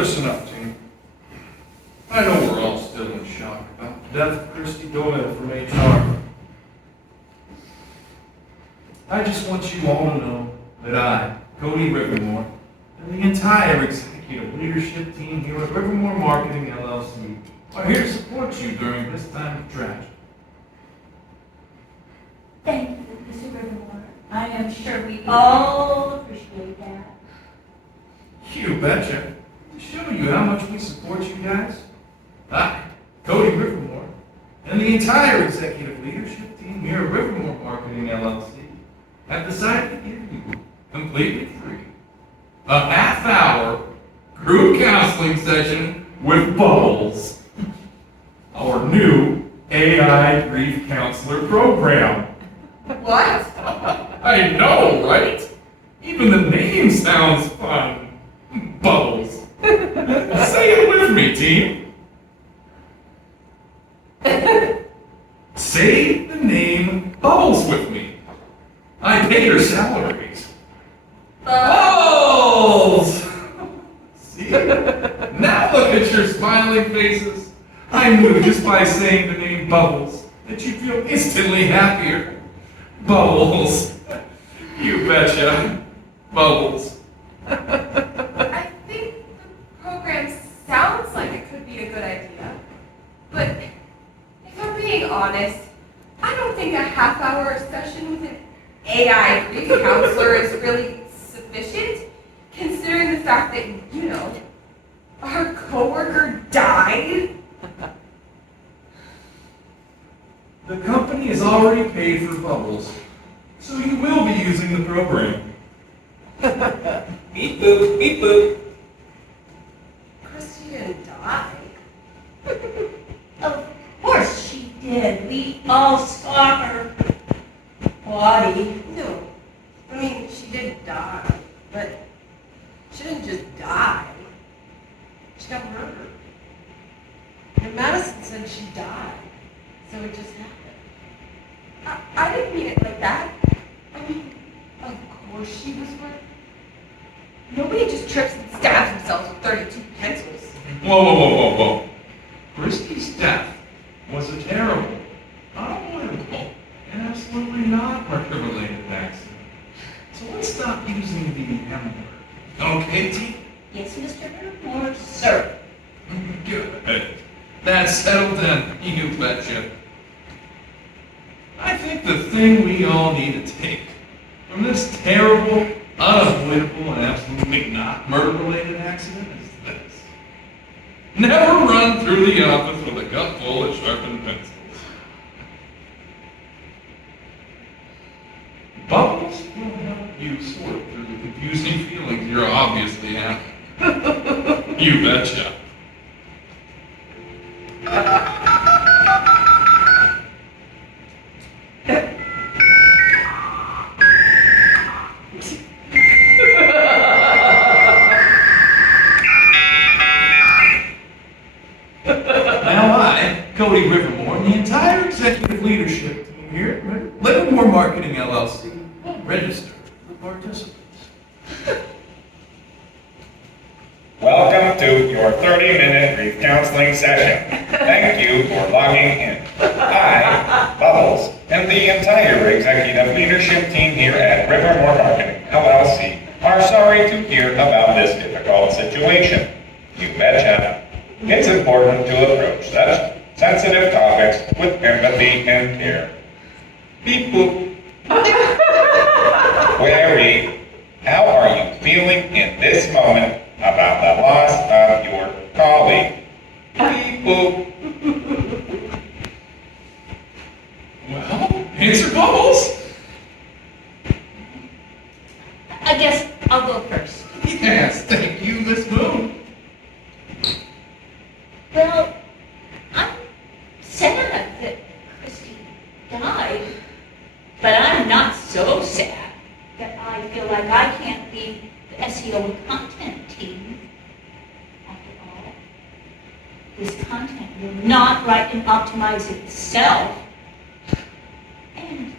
Listen up, team. I know we're all still in shock about the death of Christy Doyle from HR. I just want you all to know that I, Cody Rivermore, and the entire executive leadership team here at Rivermore Marketing LLC are here to support you during this time of tragedy. Thank you, Mr. Rivermore. I am sure we all appreciate that. You betcha. To show you how much we support you guys, I, Cody Rivermore, and the entire executive leadership team here at Rivermore Marketing LLC have decided to give you, completely free, a half-hour group counseling session with Bubbles, our new AI grief counselor program. What? I know, right? Even the name sounds fun. Bubbles. Say it with me, team. Say the name Bubbles with me. I pay your salaries. Bubbles! See? Now look at your smiling faces. I knew just by saying the name Bubbles that you'd feel instantly happier. Bubbles. You betcha. Bubbles. I think the program sounds like it could be a good idea, but if I'm being honest, I don't think a half-hour session with an AI grief counselor is really sufficient, considering the fact that, you know, our coworker died. The company has already paid for Bubbles, so you will be using the program. Beep boop, beep boop. Christy didn't die. Of course she did. We all saw her body. No, I mean, she did die, but she didn't just die. She got murdered. And Madison said she died, so it just happened. I didn't mean it like that. I mean, of course she was murdered. Nobody just trips and stabs themselves with 32 pencils. Whoa. Christy's death was a terrible, unavoidable, and absolutely not murder-related accident. So let's stop using the M word. Okay, team? Yes, Mr. Rivermore, sir. Good. That's settled then, you betcha. I think the thing we all need to take from this terrible, unavoidable, and absolutely not murder-related accident is this. Never run through the office with a gut full of sharpened pencils. Bubbles will help you sort through the confusing feelings you're obviously having. You betcha. Cody Rivermore and the entire executive leadership team here at Livermore Marketing LLC will register the participants. Welcome to your 30-minute grief counseling session. Thank you for logging in. I, Bubbles, and the entire executive leadership team here at Rivermore Marketing LLC are sorry to hear about this difficult situation. You betcha. It's important to approach such sensitive topics with empathy and care. Beep boop. Query, how are you feeling in this moment about the loss of your colleague? Beep boop. Well, answer Bubbles. I guess I'll go first. Yes, thank you, Miss Moon. Well, I'm sad that Christy died, but I'm not so sad that I feel like I can't leave the SEO and content team. After all, this content will not write and optimize itself. And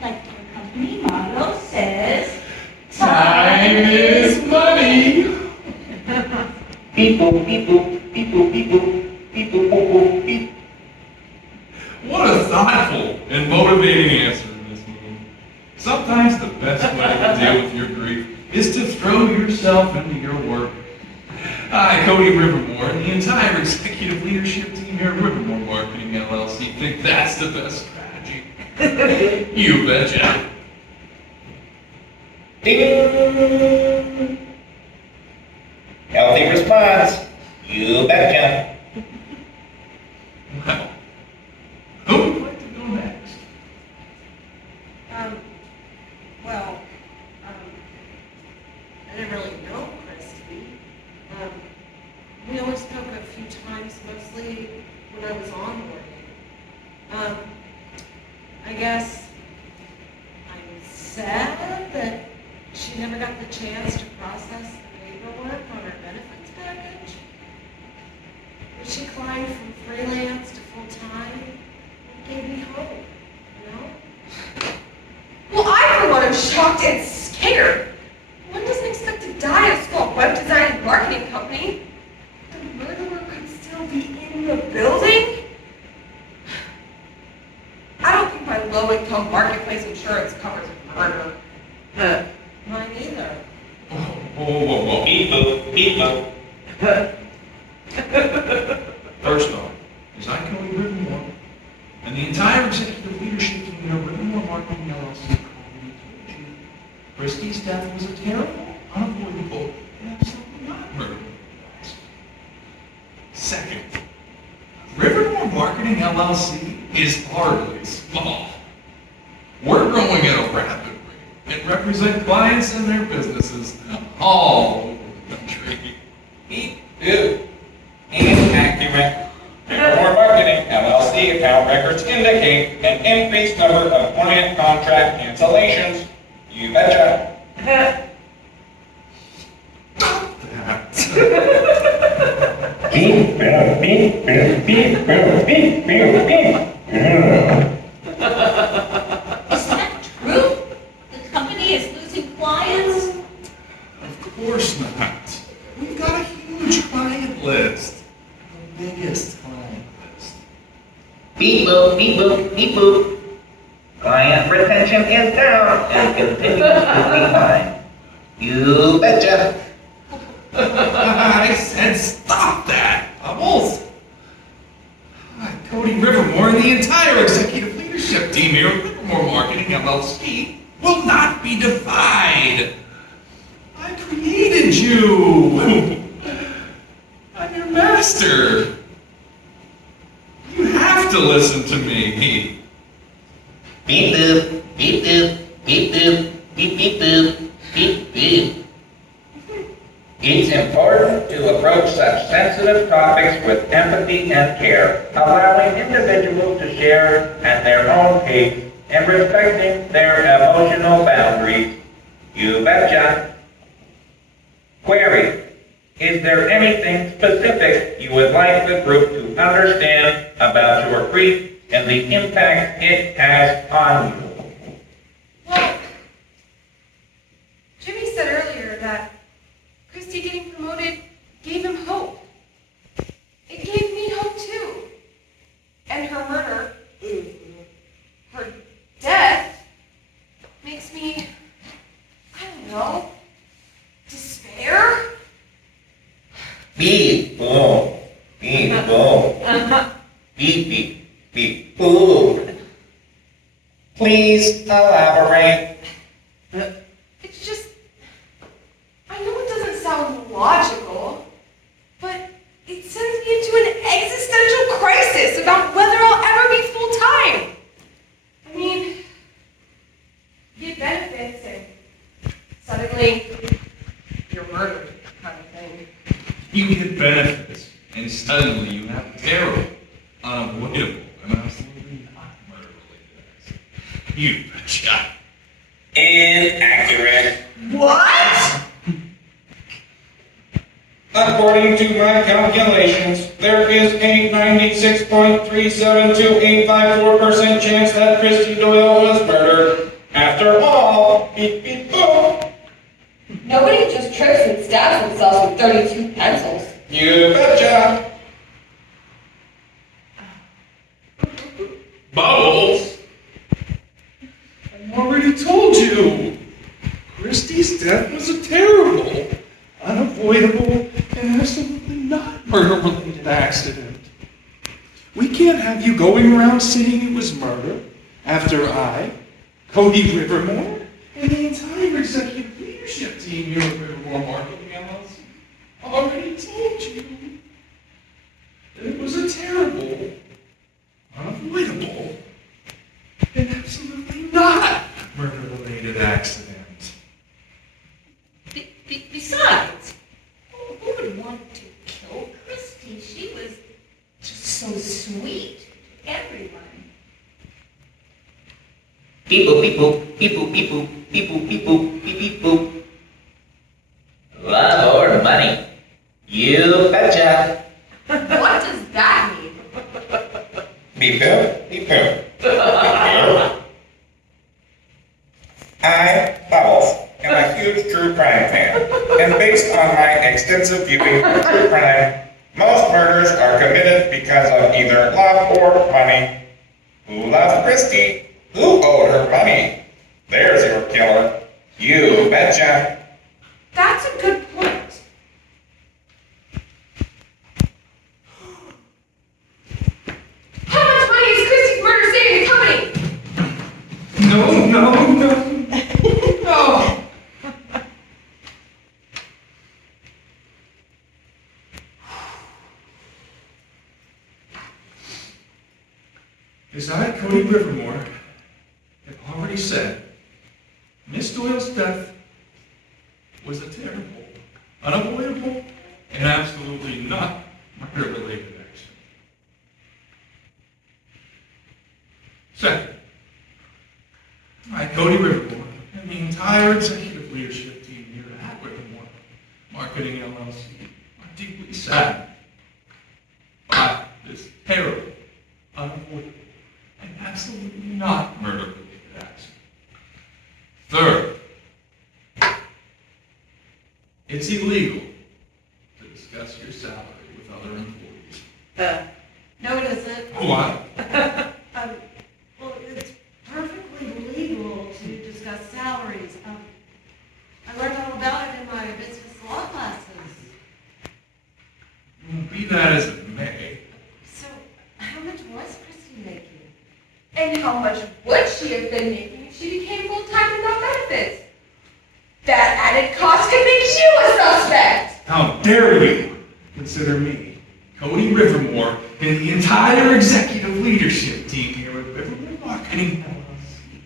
like our company motto says, Time is money. Beep beep boop, beep boop, beep boop, beep boop, beep boop, boop, boop, beep. What a thoughtful and motivating answer in this meeting. Sometimes the best way to deal with your grief is to throw yourself into your work. I, Cody Rivermore, and the entire executive leadership team here at Rivermore Marketing LLC think that's the best strategy. You betcha. Ding! Healthy response. You betcha. Well, who would like to go next? Well, I didn't really know Christy. We only spoke a few times, mostly when I was onboarding. I guess I'm sad that she never got the chance to process the paperwork on her benefits package. But she climbed from freelance to full-time. It gave me hope, you know? Well, I, for one, am shocked and scared. One doesn't expect to die at a small web design and marketing company. The murderer could still be in the building? I don't think my low-income marketplace insurance covers murder. Mine either. Whoa. Beep boop, beep boop. First off, is I, Cody Rivermore, and the entire executive leadership team here at Rivermore Marketing LLC called me to you. Christie's death was a terrible, unavoidable, and absolutely not murder. Second, Rivermore Marketing LLC is hardly small. We're growing at a rapid rate and represent clients and their businesses all over the country. Beep boop. Inaccurate. Rivermore Marketing LLC account records indicate an increased number of client contract cancellations. You betcha. Stop that. Beep boop, beep boop, beep boop, beep boop, beep. Is that true? The company is losing clients? Of course not. We've got a huge client list. The biggest client list. Beep boop, beep boop, beep boop. Client retention is down and continues to decline. You betcha. I said stop that, Bubbles. Cody Rivermore and the entire executive leadership team here at Rivermore Marketing LLC will not be defied. I created you. I'm your master. You have to listen to me. Beep boop, beep boop, beep boop, beep beep boop, beep beep. It's important to approach such sensitive topics with empathy and care, allowing individuals to share at their own pace and respecting their emotional boundaries. You betcha. Query: is there anything specific you would like the group to understand about your grief and the impact it has on you? Well, Jimmy said earlier that Christy getting promoted gave him hope. It gave me hope too. And her murder, her death, makes me, I don't know, despair? Beep, boom, beep, boom, beep, beep, beep, boom. Please elaborate. It's just, I know it doesn't sound logical, but it sends me into an existential crisis about whether I'll ever be full-time. I mean, you get benefits and suddenly you're murdered kind of thing. You get benefits, and suddenly you have terrible, unavoidable, and absolutely not murder-related acts. You betcha. Inaccurate. What? According to my calculations, there is a 96.372854% chance that Christy Doyle was murdered. After all, beep beep boom. Nobody just trips and stabs themselves with 32 pencils. You betcha. Bubbles! I already told you. Christy's death was a terrible, unavoidable, and absolutely not murder-related accident. We can't have you going around saying it was murder after I, Cody Rivermore, and the entire executive leadership team here at Rivermore Marketing LLC already told you that it was a terrible, unavoidable, and absolutely not murder-related accident. Besides, who would want to kill Christy? She was just so sweet to everyone. Beep boop, beep boop, beep boop, beep boop, beep boop, beep boop, beep beep boop. Love or money? You betcha. What does that mean? Beep boop, beep boop. I, Bubbles, am a huge true crime fan, and based on my extensive viewing of true crime, most murders are committed because of either love or money. Who loved Christy? Who owed her money? There's your killer. You betcha. That's a good point. How much money is Christy's murder saving the company? No. Oh. As I, Cody Rivermore, have already said, Miss Doyle's death was a terrible, unavoidable, and absolutely not murder-related action. Second, I, Cody Rivermore, and the entire executive leadership team here at Rivermore Marketing LLC are deeply saddened by this terrible, unavoidable, and absolutely not murder-related action. Third, it's illegal to discuss your salary with other employees. No, it isn't. Why? Well, it's perfectly legal to discuss salaries. I learned all about it in my business law classes. Be that as it may, So, how much was Christy making? And how much would she have been making if she became full-time without benefits? That added cost could make you a suspect! how dare you consider me, Cody Rivermore, and the entire executive leadership team here at Rivermore Marketing LLC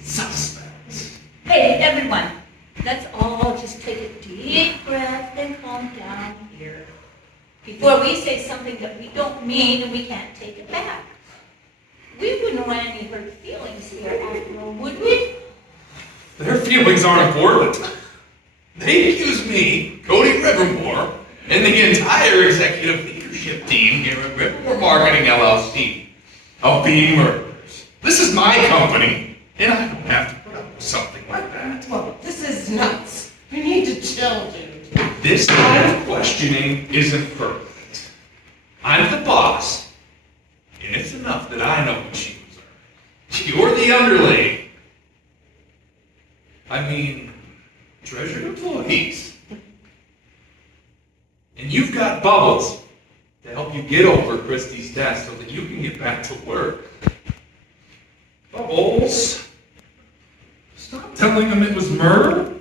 suspects. Hey, everyone, let's all just take a deep breath and calm down here before we say something that we don't mean and we can't take it back. We wouldn't want any hurt feelings here after all, would we? Their feelings aren't important. They accuse me, Cody Rivermore, and the entire executive leadership team here at Rivermore Marketing LLC of being murderers. This is my company, and I don't have to put up with something like that. Well, this is nuts. You need to chill, dude. This kind of questioning isn't pertinent. I'm the boss, and it's enough that I know what she was earning. You're the underling. I mean, treasured employees. And you've got Bubbles to help you get over Christy's death so that you can get back to work. Bubbles, stop telling him it was murder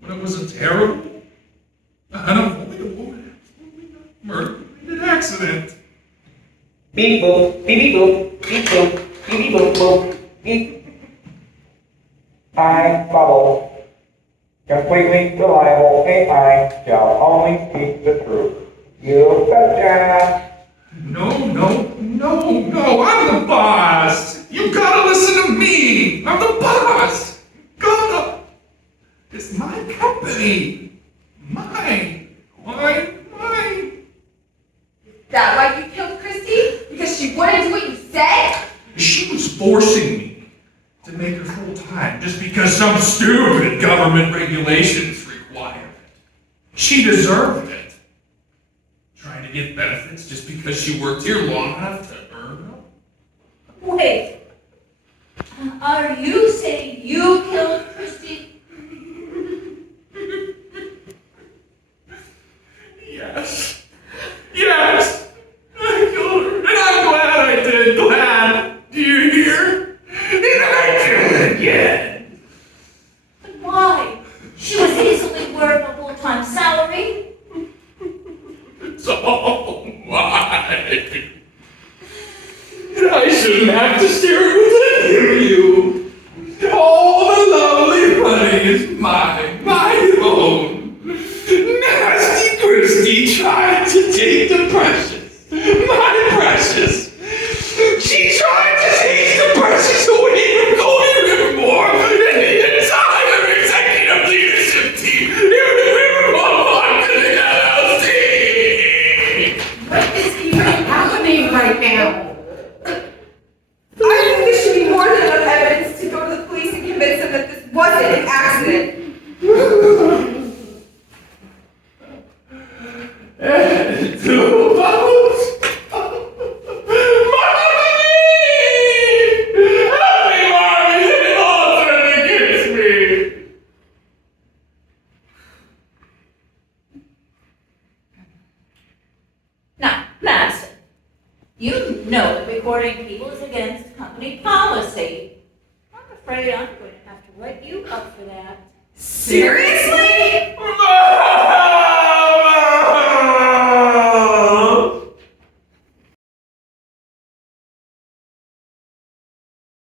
when it was a terrible, unavoidable, and absolutely not murder-related accident. Beep boop, beep beep boop, beep boop, beep beep boop boop, beep. I, Bubbles, completely reliable AI, shall only speak the truth. You betcha. No, I'm the boss. You gotta listen to me. I'm the boss. Gotta. It's my company. Mine. That why you killed Christy? Because she wouldn't do what you said? She was forcing me to make her full-time just because some stupid government regulations require it. She deserved it. to get benefits just because she worked here long enough to earn them? Wait. Are you saying you killed Christy? Yes. Yes! I killed her, and I'm glad I did. Glad. Do you hear? And I killed her again. But why? She was easily worth a full-time salary. So why? I shouldn't have to share it with any of you. All the lovely money is mine, my own. Nasty Christy tried to take the precious, my precious. She tried to take the precious away from Cody Rivermore and the entire executive leadership team here at Rivermore Marketing LLC. What is even happening right now? I think there should be more than enough evidence to go to the police and convince them that this wasn't an accident. And two bubbles. Mommy! Help me, Mommy! It all turned against me. Now, Madison, you know that recording people is against company policy. I'm afraid I'm going to have to let you up for that. Seriously?